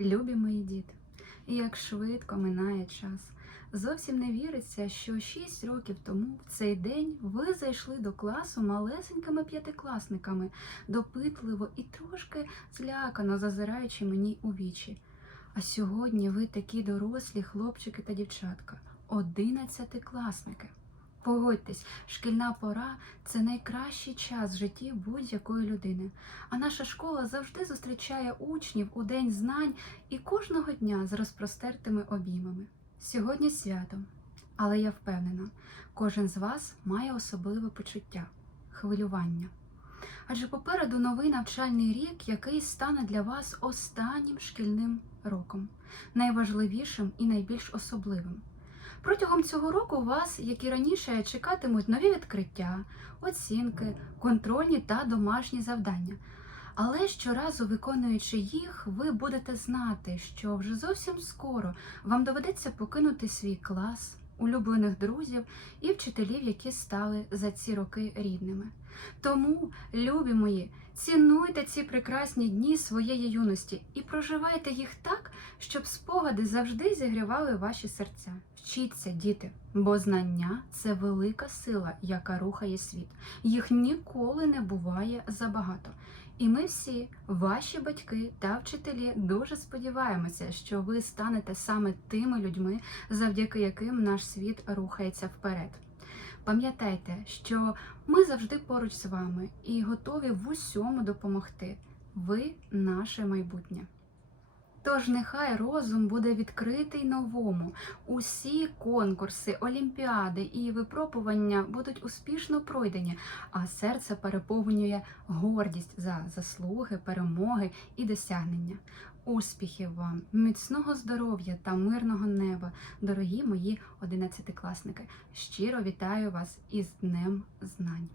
Любі мої діти, як швидко минає час. Зовсім не віриться, що 6 років тому в цей день ви зайшли до класу малесенькими п'ятикласниками, допитливо і трошки злякано зазираючи мені у вічі. А сьогодні ви такі дорослі хлопчики та дівчатка, 11-класники. Погодьтесь, шкільна пора – це найкращий час в житті будь-якої людини. А наша школа завжди зустрічає учнів у День знань і кожного дня з розпростертими обіймами. Сьогодні свято, але я впевнена, кожен з вас має особливе почуття – хвилювання. Адже попереду новий навчальний рік, який стане для вас останнім шкільним роком, найважливішим і найбільш особливим. Протягом цього року вас, як і раніше, чекатимуть нові відкриття, оцінки, контрольні та домашні завдання. Але щоразу, виконуючи їх, ви будете знати, що вже зовсім скоро вам доведеться покинути свій клас, улюблених друзів і вчителів, які стали за ці роки рідними. Тому, любі мої, цінуйте ці прекрасні дні своєї юності і проживайте їх так, щоб спогади завжди зігрівали ваші серця. Вчіться, діти, бо знання – це велика сила, яка рухає світ. Їх ніколи не буває забагато. І ми всі, ваші батьки та вчителі, дуже сподіваємося, що ви станете саме тими людьми, завдяки яким наш світ рухається вперед. Пам'ятайте, що ми завжди поруч з вами і готові в усьому допомогти. Ви – наше майбутнє. Тож нехай розум буде відкритий новому, усі конкурси, олімпіади і випробування будуть успішно пройдені, а серце переповнює гордість за заслуги, перемоги і досягнення. Успіхів вам, міцного здоров'я та мирного неба, дорогі мої 11-класники! Щиро вітаю вас із Днем знань!